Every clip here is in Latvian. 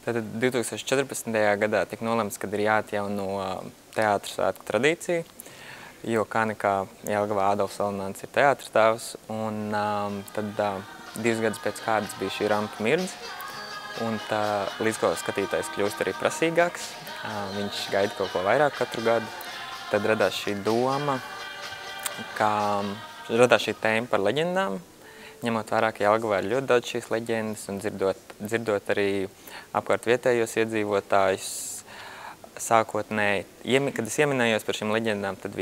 Tad 2014. gadā tika nolemts, kad ir jāatjauno teātra svētku tradīcija, jo kā nekā Jelgavā Ādolfs Valenāns ir teātra tēvs, un tad 2 gadus pēc kārtas bija šī rampa mirdze, un tā līdzko skatītājs kļūst arī prasīgāks, viņš gaida kaut ko vairāk katru gadu, tad radās šī doma, radās šī tēma par leģendām, ņemot vērā, ka Jelgavā ir ļoti daudz šīs leģendas un dzirdot arī apkārt vietējos iedzīvotājus sākotnēji. Kad es ieminējos par šīm leģendām, tad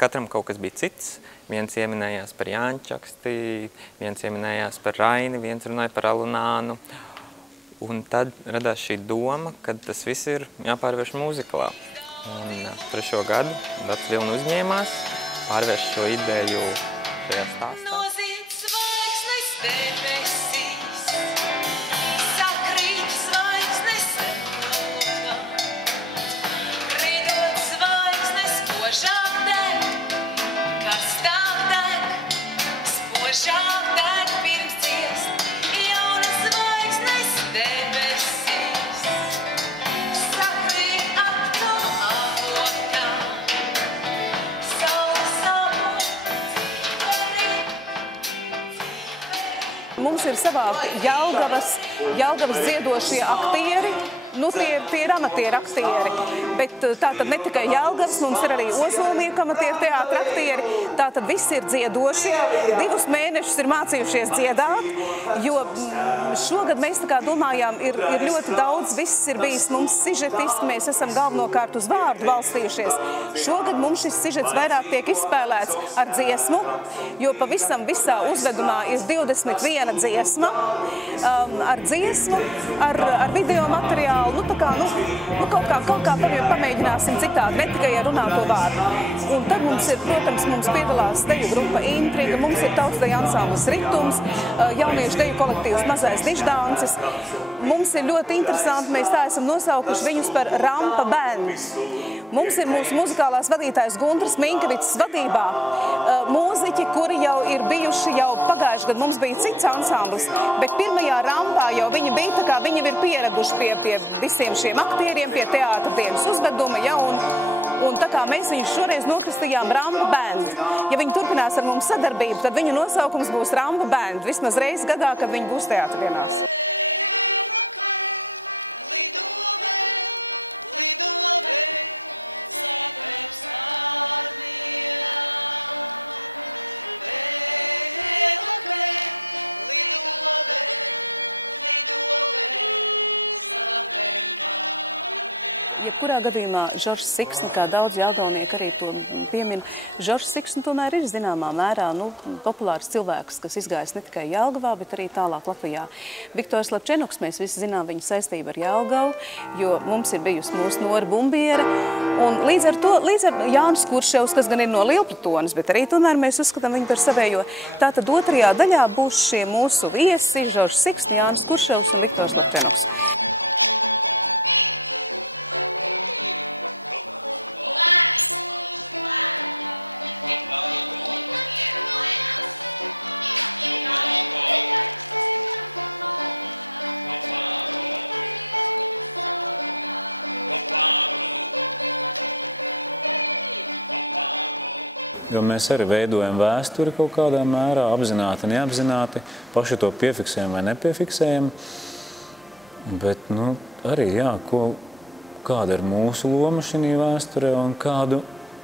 katram kaut kas bija cits. Viens ieminējās par Jāņa Čaksti, viens ieminējās par Raini, viens runāja par Alunānu. Un tad radās šī doma, ka tas viss ir jāpārvērš mūziklā. Un 3. gadu Dats Vilna uzņēmās pārvērst šo ideju šajā stāstā. Mums ir savākti Jelgavas dziedošie aktieri, tie ir amatieru aktieri, bet tātad ne tikai Jelgavas, mums ir arī Ozolnieku amatieru teātra aktieri, tātad visi ir dziedošie, 2 mēnešus ir mācījušies dziedāt, jo šogad mēs tā kā domājām, ir ļoti daudz, viss ir bijis mums sižetiski, mēs esam galvenokārt uz vārdu balstījušies. Šogad mums šis sižets vairāk tiek izspēlēts ar dziesmu, jo pavisam visā uzvedumā ir 21 dziesma, ar dziesmu, ar video materiālu, kaut kā pamēģināsim citādi, ne tikai ar runāto vārdu. Un tad mums ir, protams, mums piedalās deju grupa Intriga, mums ir tautsdeju ansamblis Ritums, jauniešu deju kolektīvs Mazais diždances. Mums ir ļoti interesanti, mēs tā esam nosaukuši viņus par Rampa band. Mums ir mūsu muzikālās vadītājs Guntars Minkevits vadībā mūziķi, kuri jau ir bijuši jau pagājuši gadu. Mums bija cits ansamblis, bet pirmajā rampā jau viņi bija, tā kā viņi ir pieraduši pie visiem šiem aktieriem, pie teātra dienas uzveduma, ja, un tā kā mēs viņus šoreiz nokristījām Rampa band. Ja viņi turpinās ar mums sadarbību, tad viņu nosaukums būs Rampa band, vismaz reizi gadā, kad viņi būs teātra dienās. Kurā gadījumā Žoržs Siksni, kā daudz jelgavnieki arī to piemin, Žoržs Siksni tomēr ir zināmā mērā populārs cilvēks, kas izgājis ne tikai Jelgavā, bet arī tālāk Latvijā. Viktors Lepčenuks, mēs visi zinām viņa saistību ar Jelgavu, jo mums ir bijusi mūsu Nora Bumbiere, un līdz ar Jānis Kurševs, kas gan ir no Lielplatonas, bet arī tomēr mēs uzskatām viņu par savējo. Tātad 2. daļā būs šie mūsu viesi, Žoržs Siksni, Jānis Kurševs un Viktors Lepčenuks. Jo mēs arī veidojam vēsturi kaut kādā mērā, apzināti, neapzināti, paši to piefiksējam vai nepiefiksējam. Bet arī, jā, kāda ir mūsu loma šī vēsturē un kādu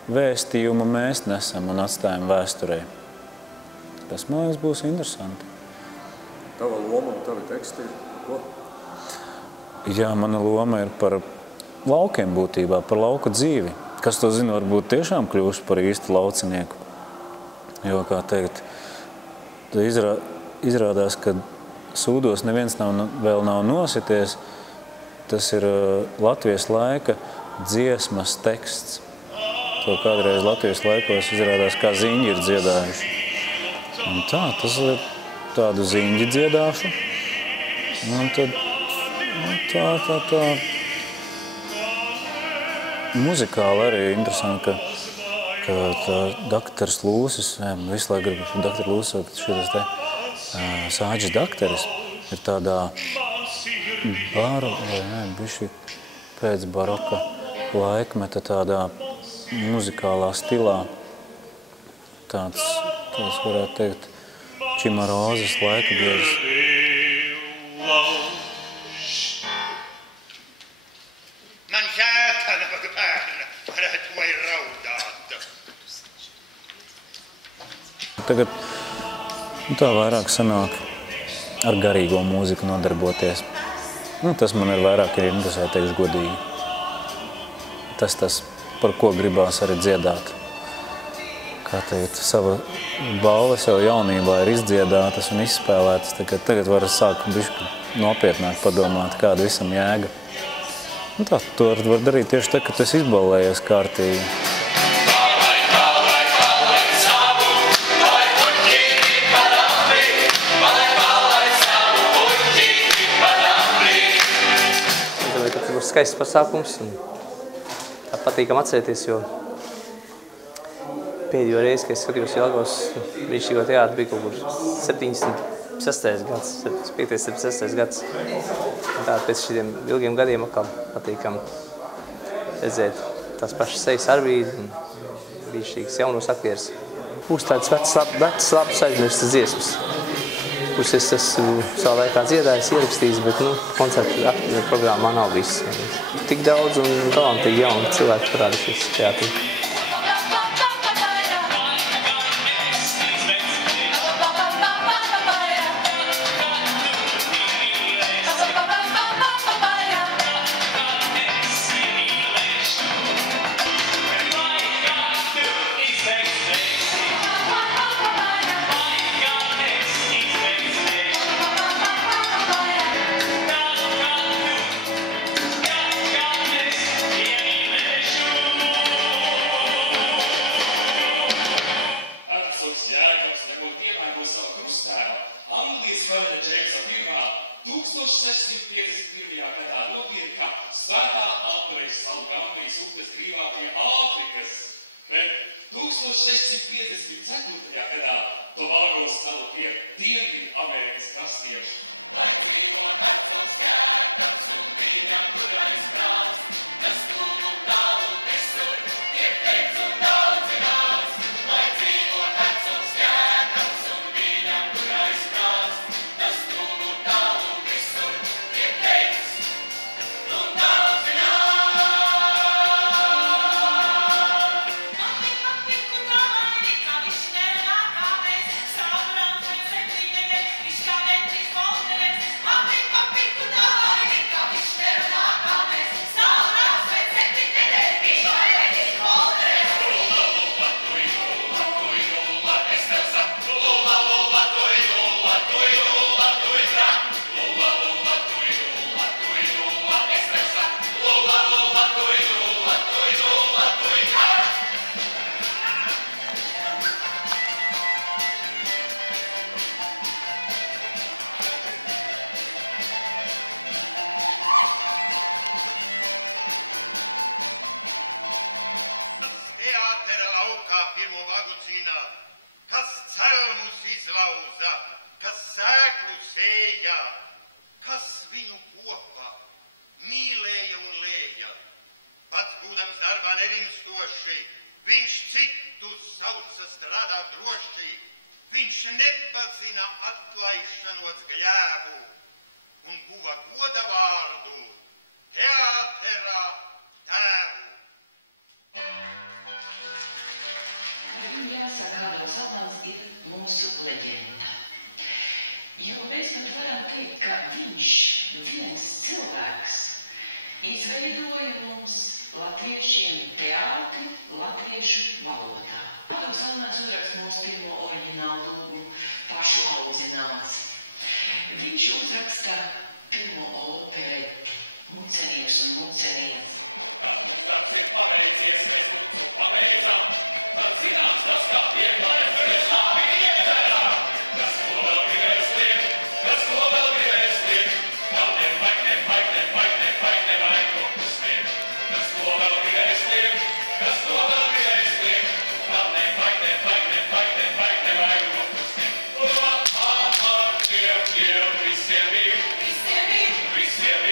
vēstījumu mēs nesam un atstājam vēsturē. Tas, man liekas, būs interesanti. Tava loma un tavi teksti ir ko? Jā, mana loma ir par laukiem būtībā, par lauku dzīvi. Kas to zina, varbūt tiešām kļūst par īstu laucinieku. Jo, kā teikt, izrādās, ka sūdos neviens vēl nav nosities. Tas ir Latvijas laika dziesmas teksts. To kādreiz Latvijas laikos izrādās, kā ziņi ir dziedājuši. Un tā, tas ir tādu ziņu dziedāšu. Un tad tā. Muzikāli arī interesanti, ka tā Daktars Lūsis, visu laiku gribu Daktaru Lūsis saukt, šitas te Sāģis Daktaris, ir tādā bišķi pēc baroka laikmeta tādā muzikālā stilā. Tāds varētu teikt, Čimarozes laika. Tagad tā vairāk sanāk ar garīgo mūziku nodarboties. Tas man ir vairāk ir interesē, teikšu godīgi. Tas, par ko gribās arī dziedāt. Kā teikt, sava balvas jau jaunībā ir izdziedātas un izspēlētas. Tagad var sākt bišķi nopietnāk padomāt, kāda visam jēga. To var darīt tieši tā, ka tu esi izballējies kārtīgi. Skaists pasākums un tā patīkam atcerēties, jo pēdējo reizi, kad es skatījos Jelgavas brīnišķīgo teātri, bija kaut kur 76. gads, 75. gads. Tā pēc šiem ilgiem gadiem atkal patīkam redzēt tās pašas sejas Arvīdi un brīnišķīgas jaunos aktieris. Būs tāds vecs, labs aizmirstas dziesmas, kuras es esmu savā laikā dziedājis, ierakstījis, bet koncertu programmā nav viss. Tik daudz un talantīgi jauni cilvēki parādīsies teātrī. Slavena Džeimsa firmā 1651. gadā nopirka Svētā Andrejas salu Gambijas upes grīvā pie Āfrikas, bet 1654. gadā Tobago salu pie Dienvidu Amerikas krastiem. Lai dzīvo vecums jēkabs un viņam gudrais prāts, kas tūmu tālu visur tiek teikts un daudzināts. Lai dzīvo vecums jēkabs un viņam gudrais prāts, Viņš uzraksta pirmo opereti Mucenieks un muceniece. Kad mums darbs ir paveicies, mēs mucu pabeidzam, tad zināms tas, kā pieklājas, bet es labi iederā. Kas ko vēl gribēs liek, kas ko vēl gribēs liek, kam nevajag kokus liek. Kas ko vēl gribēs liek, kas ko vēl gribēs liek, kam nevajag kokus liek. Visiem ir, visiem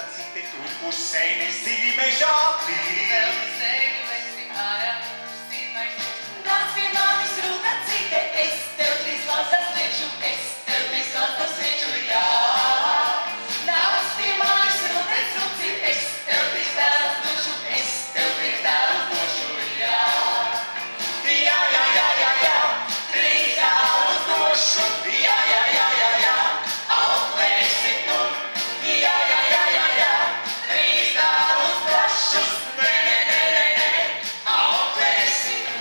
rudacīte tur, kur sēnes dziļi mežā plīd. Vēl sēņu vesim ārā, sīmais. Nāc pie manis rudacīte, es tev trīs lazdas liekšu, es tev trīs lazdas liekšu, jā. Nāc pie manis rudacīte, es tev trīs dēlus došu, es tev trīs dēlus došu, jā. Jā, jā, jā, jā, jā, trīs dēlus došu, jā, jā, jā, jā, jā, auklēsi tu. Jā, jā, jā, jā, jā, trīs dēlus plašus, nē, nē, nē, nē, nē, auklēsi tu.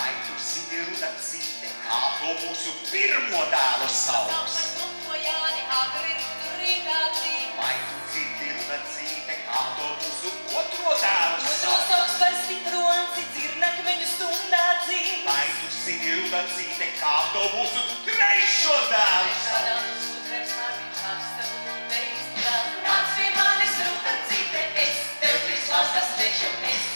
Vai tu zini, rudacīte, kā to mūsu pirmo dēlu sauks? Vai tu dzirdi, rudacīte, kā to mūsu otro dēlu sauks? Vai tu zini, rudacīte, kā to mūsu trešo dēlu sauks? Nāc pie manis rudacīte, es tev trīs lazdas liekšu, es